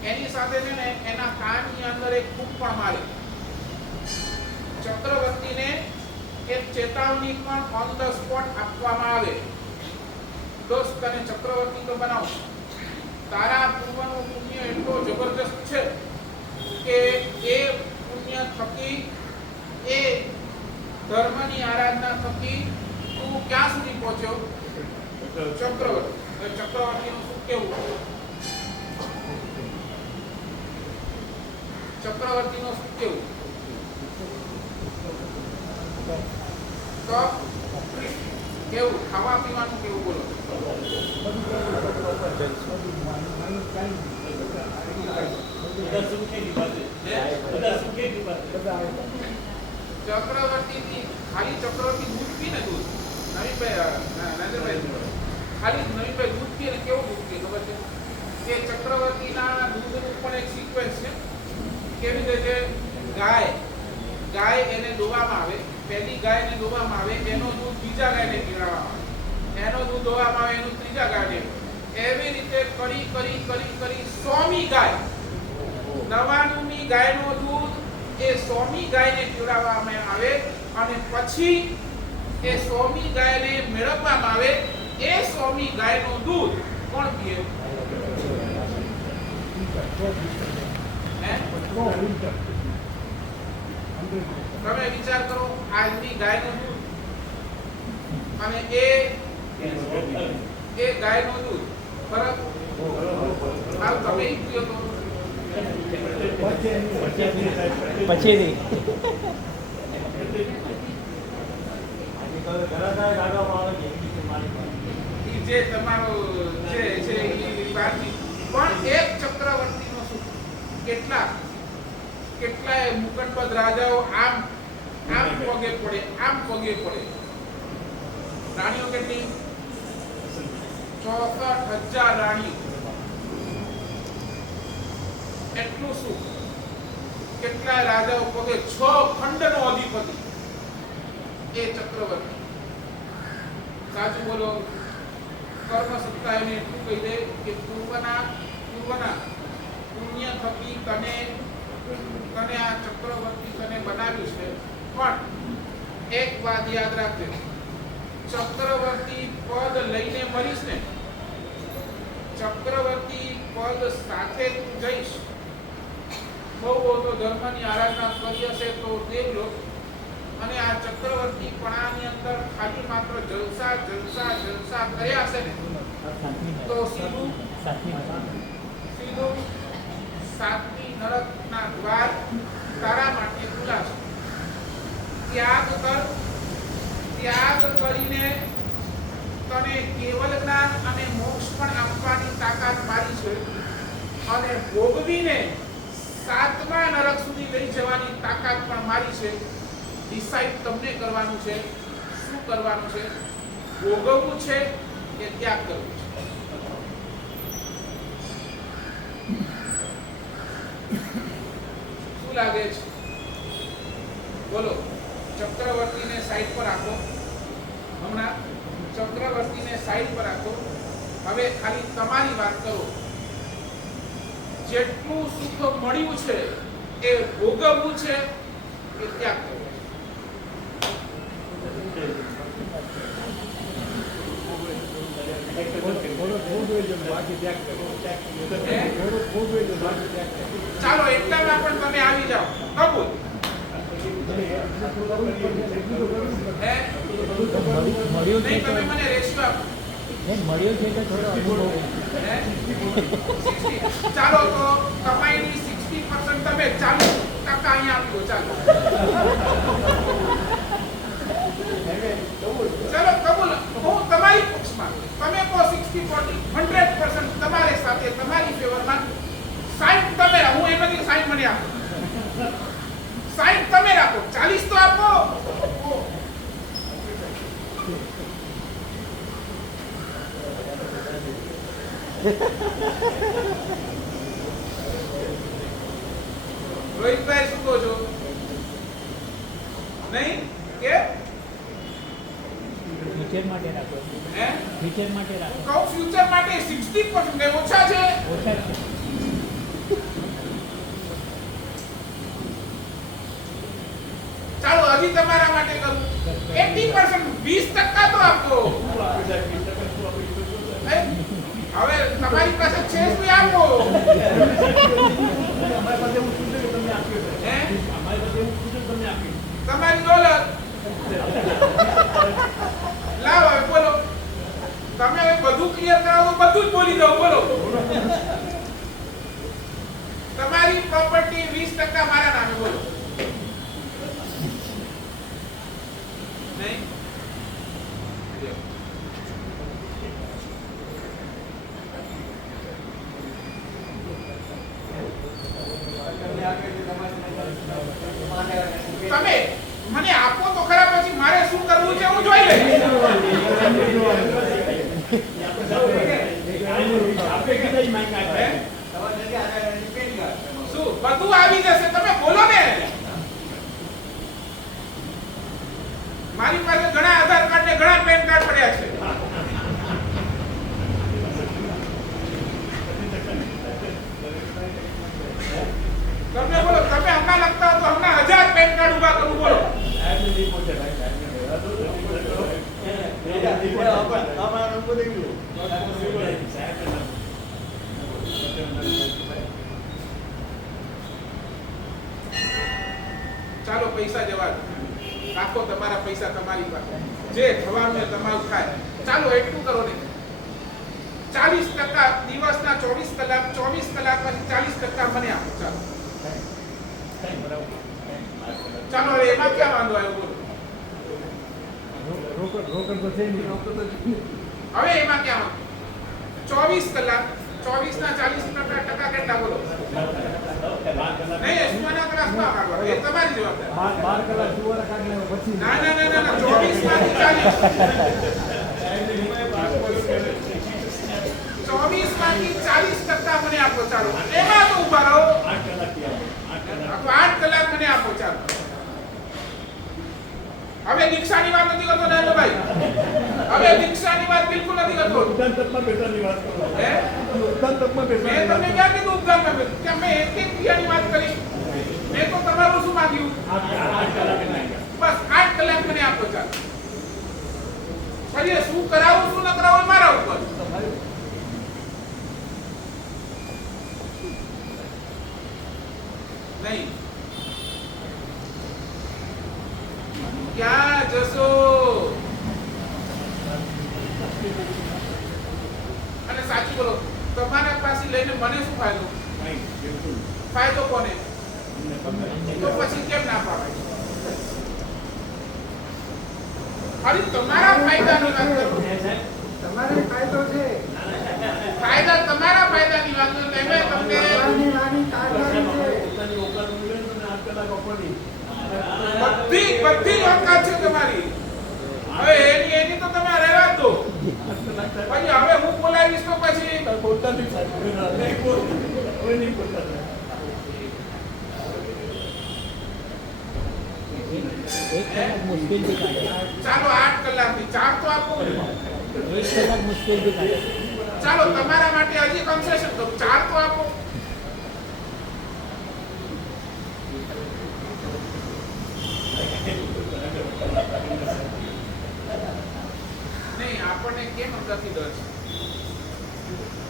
એની સાથે છે ને એના કાનની અંદર એક ફૂંક પણ મારે. ચક્રવર્તીને એક ચેતવણી પણ ઓન ધ સ્પોટ આપવામાં આવે, દોસ્ત તને ચક્રવર્તી તો બનાવ, તારા પૂર્વનો પુણ્ય એટલો જબરદસ્ત છે કે એ પુણ્ય થકી, એ ધર્મની આરાધના થકી તું ક્યાં સુધી પહોંચ્યો? ચક્રવર્તી. ચક્રવર્તીનું શું કેવું? ચક્રવર્તીનું શું કેવું? તો કેવું ખાવા પીવાનું કેવું બોલો? ચક્રવર્તી ખાલી ચક્રવર્તી દૂધ પી ને, દૂધ નવીનભાઈ ખાલી નવીનભાઈ દૂધ પીએ ને કેવું દૂધ પીએ ખબર છે કે ચક્રવર્તીના દૂધનું પણ એક સિક્વન્સ છે. કેવી રીતે? ગાય એને દોવામાં આવે, પહેલી ગાયને દોવામાં આવે, એનો દૂધ બીજા ગાયને પીવડાવવામાં આવે, એનો દૂધ દોવામાં આવે, એનું ત્રીજા ગાયને. એવી રીતે કરી 100મી ગાય, 99મી ગાયનો દૂધ એ 100મી ગાયને પીવડાવવામાં આવે અને પછી એ 100મી ગાયને મેળવવામાં આવે. એ 100મી ગાયનું દૂધ કોણ પીએ? તમે વિચાર કરો, આજની ગાયનું દૂધ અને એ ગાયનું દૂધ ફરક હાલ તમે પીઓ તો પછી જે તમારો છે એ વાતની પણ એક ચક્રવર્તીનો સુખ કેટલાય મુકટપદ રાજાઓ આમ પગે પડે. રાણીઓ કેટલી? 64,000 રાણીઓ. એટલું સુખ. કેટલાય રાજાઓ પગે, 6 ખંડનો અધિપતિ એ ચક્રવર્તી. સાચું બોલો. કર્મ સત્તા એને એટલું કહી દે કે પૂર્વના પુણ્ય થકી તને આ ચક્રવર્તી તને બનાવ્યું છે. પણ એક વાત યાદ રાખજો, ચક્રવર્તી પદ લઈને મરીશ ને, ચક્રવર્તી પદ સાથે તું જઈશ. બહુ તો ધર્મની આરાધના કરી હશે તો દેવલોક, અને આ ચક્રવર્તી પણાની અંદર ખાલી માત્ર જલસા જલસા જલસા કર્યા હશે ને તો સીધું સાતમી નરકના દ્વાર તારા માટે ખુલાશે. ત્યાગ કર, ત્યાગ કરીને તને કેવલ જ્ઞાન અને મોક્ષ પણ આપવાની તાકાત મારી છે, અને ભોગવીને સાતમા નરક સુધી લઈ જવાની તાકાત પણ મારી છે. ડિસાઈડ તમને કરવાનું છે, શું કરવાનું છે? ભોગવવું છે કે ત્યાગ કરવું છે? શું લાગે છે? બોલો. ચક્રવર્તીને સાઈડ પર રાખો. હમણાં ચક્રવર્તીને સાઈડ પર રાખો. હવે ખાલી તમારી વાત કરો. જેટલું સુખ મળ્યું છે એ ભોગવવું છે કે ત્યાગ કરવો? ચાલો એટલામાં પણ તમે આવી જાઓ. કબૂલ. નહીં, તમે મને રેશિયો આપો. મળ્યો છે તો થોડો અનુભવ. ચાલો તો કમાઈની 60% તમે 40% અહીંયા આપી દો. ચાલો ચલો કબૂલ. હું તમારી પક્ષમાં. તમે કહો 60-40, 100% તમારી સાથે, તમારી ફેવરમાં. 60 તમે રાખો. હું એમ નથી 60 મને આપો. 60 તમે રાખો, 40 તો આપો. રોહિતભાઈ શું કહો છો? નહીં કે ફ્યુચર માટે રાખો. હે? ફ્યુચર માટે રાખો. કહું ફ્યુચર માટે 60% ને ઓછા છે. ઓછા છે. ચાલો હજી તમારા માટે કરું 80%, 20% તો આપો. હવે તમારી પાસે છે શું આપો? હે? તમારી દોલત લાવો. હવે બોલો. તમે હવે બધું ક્લિયર કરાવો તો બધું જ બોલી દઉં. બોલો. તમારી પ્રોપર્ટી 20% મારા નામે. બોલો. નહીં? તમે મને આપો તો ખરા, પછી મારે શું કરવું છે હું જોઈ લઈશ. શું બધું આવી જશે? તમે બોલો ને. મારી પાસે ઘણા આધાર કાર્ડ ને ઘણા પેન કાર્ડ પડ્યા છે. તમે બોલો. તમે હમણાં લગતા હો તો હમણાં 1000 પેન કાર્ડ ઉભા કરું. બોલો. ચાલો પૈસા જવા દો. રાખો તમારા પૈસા તમારી પાસે. જે થવાનું એ તમારું થાય. ચાલો એટલું કરો ને. 40% દિવસના 24 કલાક, 24 કલાક પછી 40% મને આપો. ચાલો ચાલો. હવે એમાં ક્યાં વાંધો આવ્યો? બોલો. રોકડ તો છે નહીં. હવે એમાં ક્યાં 24 કલાક, 24 ના 40% કેટલા? બોલો. નહીં, એસમાના ક્લાસમાં કાઢવા. એ તમારી જવાબદારી. 12 કલાક સુવાના કાઢી લેવા પછી. ના ના ના ના 24 માંથી 40 માંથી 40% મને આપો. ચાલો એમાં તો ઉભા રહો. 8 કલાક મને આપો. ચાલો હવે દીક્ષાની વાત નથી કરતો નાનો ભાઈ. હવે દીક્ષાની વાત બિલકુલ નથી કરતો. ઉદ્યાન તત્વમાં બેસાની વાત કરો. હે? ઉદ્યાન તત્વમાં મેં બેસાની તમને ક્યાં કીધું ઉદ્ધારમાં બેસો? કે મેં એક ક્રિયાની વાત કરી. મેં તો તમારું શું માંગ્યું? 8 કલાક નહીં. બસ 8 કલાક મને આપો. ચાલો પછી શું કરાવું શું ન કરાવું એ મારા ઉપર. નહીં. ક્યાં જશો? અને સાચું બોલો, તમારા પાસે લઈને મને શું ફાયદો? નહીં, બિલકુલ. ફાયદો કોને? તમને ખબર છે. તો પછી કેમ ના પાવાય? ખાલી તમારા ફાયદાની વાત કરો. તમારે ફાયદો છે. ફાયદા તમારા ફાયદાની વાત કરો. એમે તમને નાની નાની કારખાની છે. પોતાની ઓકાત મૂકે તો ને 8 કલાક આપવાની. બધી ઓકાત છે તમારી. હવે એની તો તમે રહેવા દો. 8 કલાક થાય. પછી હવે હું બોલાવીશ તો પછી પોતાની સાહેબ નહીં બોલ. હવે નહીં બોલતા. એક કલાક મુશ્કેલથી કાઢે. ચાલો 8 કલાકની 4 તો આપો. 1 કલાક મુશ્કેલથી કાઢે. ચાલો તમારા માટે હજી કન્સેશન તો 4 તો આપો. નહીં, આપણને કેમ અંદરથી ડર છે?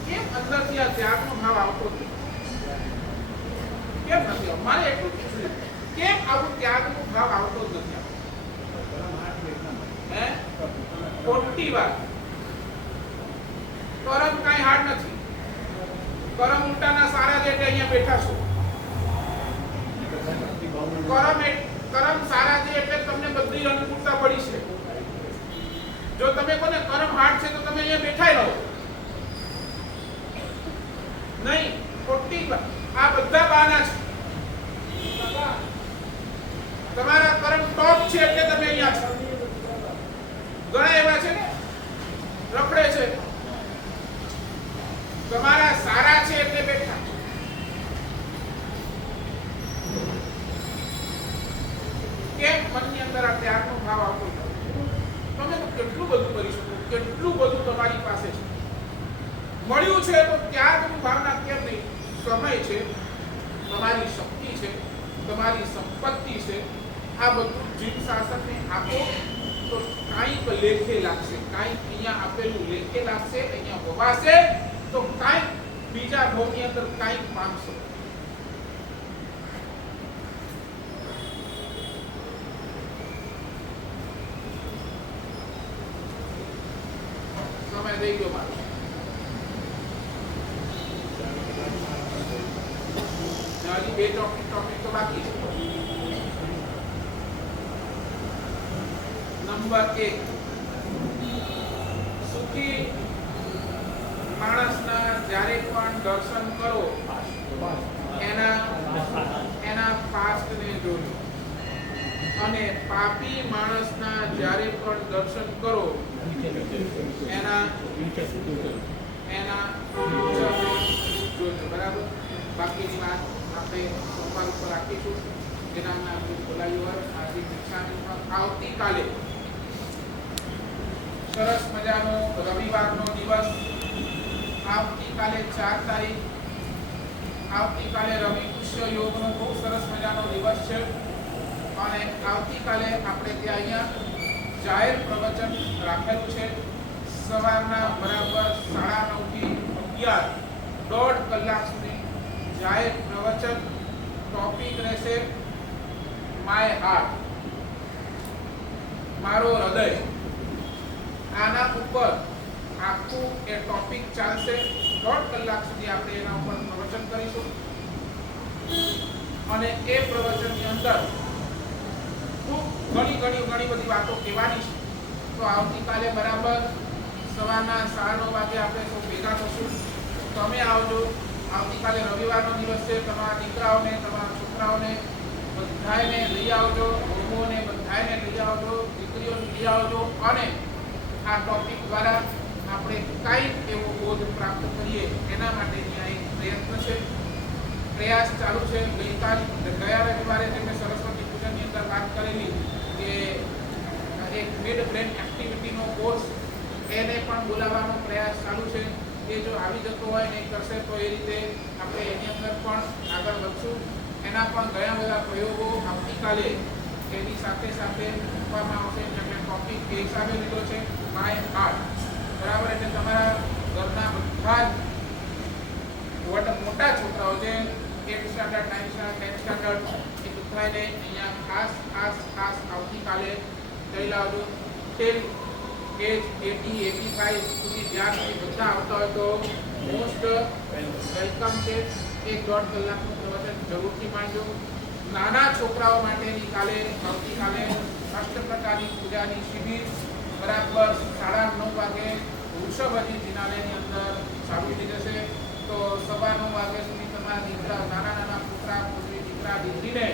કેમ અંદરથી આ ત્યાગનો ભાવ આવતો નથી? કેમ નથી? અમારે એટલું પૂછવું છે. કેમ આવું ત્યાગનો ભાવ આવતો જ નથી? હે? ખોટી વાત. કરમ કાંઈ હાર્ડ નથી. કરમ ઉલટાના સારા છે એટલે અહીંયા બેઠા છો. કરમ સારા છે એટલે તમને બધી અનુકૂળતા પડી છે. જો તમે કોને કરમ હાર્ડ છે તો તમે અહીંયા બેઠા રહો. નહીં, ખોટી વાત. આ બધા બહાના છે. તમારા કરમ ટોપ છે એટલે તમે અહીંયા છો. ઘણા એવા છે ને રખડે છે. તમારા સારા છે એટલે બેઠા. કેમ મનની અંદર આ ત્યાગનો ભાવ આવતો નથી? તમે તો કેટલું બધું કરી શકો, કેટલું બધું તમારી પાસે છે, મળ્યું છે, તો ત્યાગની ભાવના કેમ નહીં? સમય છે, તમારી શક્તિ છે, તમારી સંપત્તિ છે. આ બધું જીવ શાસકને આપો તો કાંઈક લેખે લાગશે. કાંઈક અહીંયા આપેલું લેખે લાગશે, અહીંયા વવાશે તો કાંઈક બીજા ભાવની અંદર કાંઈક પામશો. સમય દઈ ગયો મારો. હજી 2 ટોપિક તો બાકી છે. નંબર 1, સુખી માણસના જ્યારે પણ દર્શન કરો એના પાસ્ટને જોજો, અને પાપી માણસના જ્યારે પણ દર્શન કરો એના જોજો. બરાબર. બાકીની વાત આપણે સોમવાર ઉપર રાખીશું. જેના આપણે બોલાવ્યું હોય આજે દીક્ષાની પણ આવતીકાલે સરસ મજાનો રવિવારનો દિવસ. આવતીકાલે 4 તારીખ, આવતીકાલે રવિ પુષ્ય યોગનો બહુ સરસ મજાનો દિવસ છે. અને આવતીકાલે આપણે ત્યાં અહીંયા જાહેર પ્રવચન રાખેલું છે. સવારના બરાબર 9:30 થી 11, 1.5 કલાક સુધી જાહેર પ્રવચન. ટોપિક રહેશે માય હાર્ટ, મારો હૃદય. આના ઉપર આખું એ ટોપિક ચાલશે. 1.5 કલાક સુધી આપણે એના ઉપર પ્રવચન કરીશું. અને એ પ્રવચનની અંદર ખૂબ ઘણી બધી વાતો કહેવાની છે. તો આવતીકાલે બરાબર સવારના 9:30 વાગે આપણે સૌ ભેગા થશું. તમે આવજો. આવતીકાલે રવિવારનો દિવસ છે. તમારા દીકરાઓને, તમારા છોકરાઓને બધાને લઈ આવજો. વહુઓને બધાને લઈ આવજો. દીકરીઓને લઈ આવજો. અને આ ટોપિક દ્વારા આપણે કાંઈક એવો બોધ પ્રાપ્ત કરીએ એના માટેની આ એક પ્રયત્ન છે, પ્રયાસ ચાલુ છે. ગયા રવિવારે મેં સરસ્વતી પૂજનની અંદર વાત કરેલી કે એક મિડ બ્રેન એક્ટિવિટીનો કોર્સ એને પણ બોલાવવાનો પ્રયાસ ચાલુ છે. એ જો આવી જતો હોય ને કરશે તો એ રીતે આપણે એની અંદર પણ આગળ વધશું. એના પણ ઘણા બધા પ્રયોગો આવતીકાલે એની સાથે મૂકવામાં આવશે. જેમને ટોપિક એ હિસાબે લીધો છે માય હાર્ટ. બરાબર. એટલે તમારા ઘરના બધા જ મોટા છોકરાઓ જે 8th standard 9th standard 10th standard A બધાને અહીંયા ખાસ આવતીકાલે જઈ લાવજો. ટિલ એજ 80 85 સુધી જ્યાં સુધી બધા આવતા હોય તો મોસ્ટ વેલકમ છે. 1-1.5 કલાકનું પ્રવચન જરૂરથી માંડજો. નાના છોકરાઓ માટેની આવતીકાલે અષ્ટપ્રકારની પૂજાની શિબિર બરાબર 9:30 વાગે વૃષભજી જિનાલયની અંદર ચાલુ થઈ જશે. તો 9:15 વાગ્યા સુધી તમારા દીકરા નાના પુત્રા પુત્રી દીકરા દીકરીને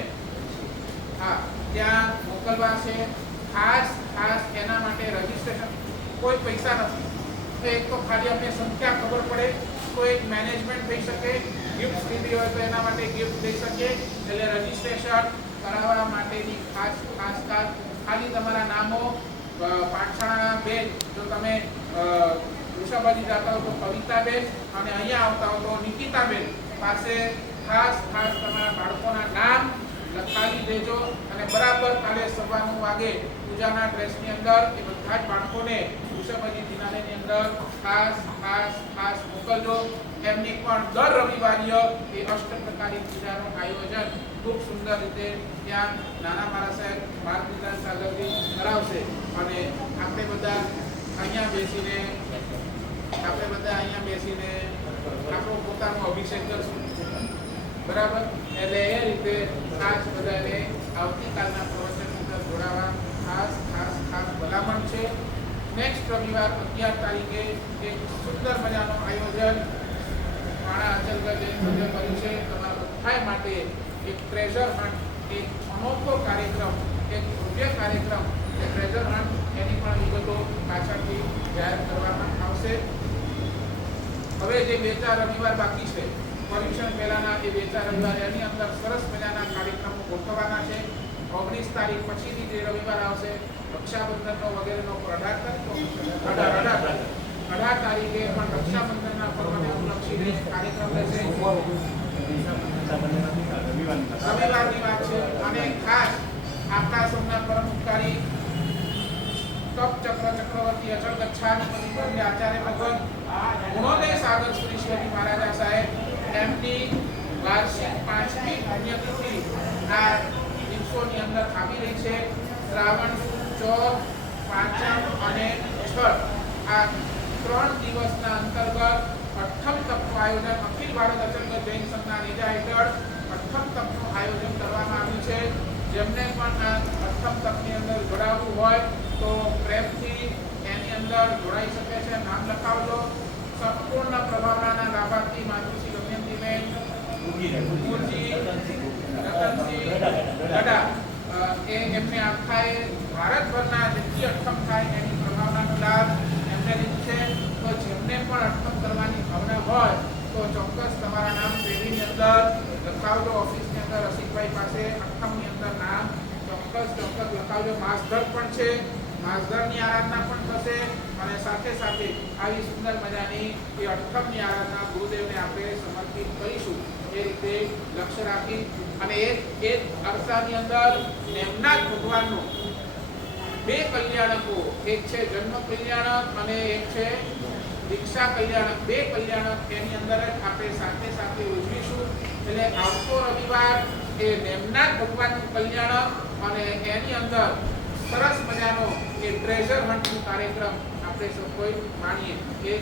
ત્યાં મોકલવા છે. ખાસ એના માટે રજીસ્ટ્રેશન કોઈ પૈસા નથી. તો એક તો ખાલી અમને સંખ્યા ખબર પડે તો એક મેનેજમેન્ટ થઈ શકે. ગિફ્ટ લીધી હોય તો એના માટે ગિફ્ટ લઈ શકે. એટલે રજીસ્ટ્રેશન કરાવવા માટેની ખાસ ખાલી તમારા નામો પાઠશાળાના બેન, જો તમે વૃષભજી જતા હો તો કવિતાબેન અને અહીંયા આવતા હો તો નિકિતાબેન પાસે ખાસ તમારા બાળકોના નામ લખાવી દેજો. અને બરાબર કાલે 9:15 વાગે પૂજાના ડ્રેસની અંદર એ બધા જ બાળકોને વૃષભજી જિનાલયની અંદર ખાસ મોકલજો. એમની પણ દર રવિવારીય એ અષ્ટપ્રકારી પૂજાનું આયોજન ખૂબ સુંદર રીતે ત્યાં નાના મારા સાહેબ ભારતીદાસ સાગરજી કરાવશે. અને આપણે બધા અહીંયા બેસીને આપણો પોતાનો અભિષેક કરશું. બરાબર. એટલે એ રીતે ખાસ બધાને આવતીકાલના પ્રવચન અંદર જોડાવા ખાસ ભલામણ છે. નેક્સ્ટ રવિવાર 11 તારીખે એક સુંદર મજાનું આયોજન માણા અચલગઢ જઈને કર્યું છે. તમારા બધા માટે એક ટ્રેઝર હન્ટ, એક અનોખો કાર્યક્રમ, એક ભવ્ય કાર્યક્રમ, એક ટ્રેઝર હન્ટ, એની પણ વિગતો પાછળથી જાહેર કરવામાં આવશે. હવે જે 2-4 રવિવાર બાકી છે પરીક્ષણ પહેલાના, એ 2-4 રવિવાર એની અંદર સરસ મજાના કાર્યક્રમો ગોઠવવાના છે. 19 તારીખ પછીની જે રવિવાર આવશે રક્ષાબંધનનો વગેરેનો 18 તારીખે પણ રક્ષાબંધનના પર્વને અનુલક્ષીને કાર્યક્રમ રહેશે. રવિવારની વાત છે. અને ખાસ આપણા સૌના પરમ ઉપકારી તપ ચક્રવર્તી અચલ ગચ્છાધિપતિ આચાર્ય ભગવત ગુણોદય સાગર સુરેશ્વરી મહારાજા સાહેબ એમની વાર્ષિક 5મી પુણ્યતિથિ આ દિવસોની અંદર આવી રહી છે. શ્રાવણ ચોથ, પાંચમ અને છઠ આ 3 દિવસના અંતર્ગત અઠ્ઠમ તપનું આયોજન અખિલ ભારત અચલગઢ જૈન સંઘના નેજા હેઠળ અઠ્ઠમ તપનું આયોજન કરવામાં આવ્યું છે. જેમને પણ આ અઠ્ઠમ તપની અંદર જોડાવવું હોય તો પ્રેમથી એની અંદર જોડાઈ શકે છે. નામ લખાવજો. સંપૂર્ણ પ્રભાવના લાભાર્થી માતૃશ્રી દમયંતીબેન મુકુરજી રતનસિંહ ગડા એમને આખાએ ભારતભરના જેટલી અઠ્ઠમ થાય એની પ્રભાવનાનો લાભ એમને લીધું છે. તો જેમને પણ અઠ્ઠમ કરવાની ભાવના હોય તો ચોક્કસ તમારા નામ પેઢીની અંદર લખાવજો. ઓફિસની અંદર રસિકભાઈ પાસે અઠ્ઠમની અંદર નામ ચોક્કસ લખાવજો. માસધર પણ છે, માસધરની આરાધના પણ થશે. અને સાથે આવી સુંદર મજાની એ અઠ્ઠમની આરાધના ગુરુદેવને આપણે સમર્પિત કરીશું. એ રીતે લક્ષ્ય રાખી અને એ અરસાની અંદર એમના જ ભગવાનનું 2 કલ્યાણકો, એક છે જન્મ કલ્યાણક અને એક છે દીક્ષા કલ્યાણક. 2 કલ્યાણક એની અંદર જ આપણે સાથે ઉજવીશું. એટલે આવતો રવિવાર એ એમના જ ભગવાનનું કલ્યાણક અને એની અંદર સરસ મજાનો એ ટ્રેઝર હન્ટનો કાર્યક્રમ આપણે સૌ કોઈ માણીએ. એ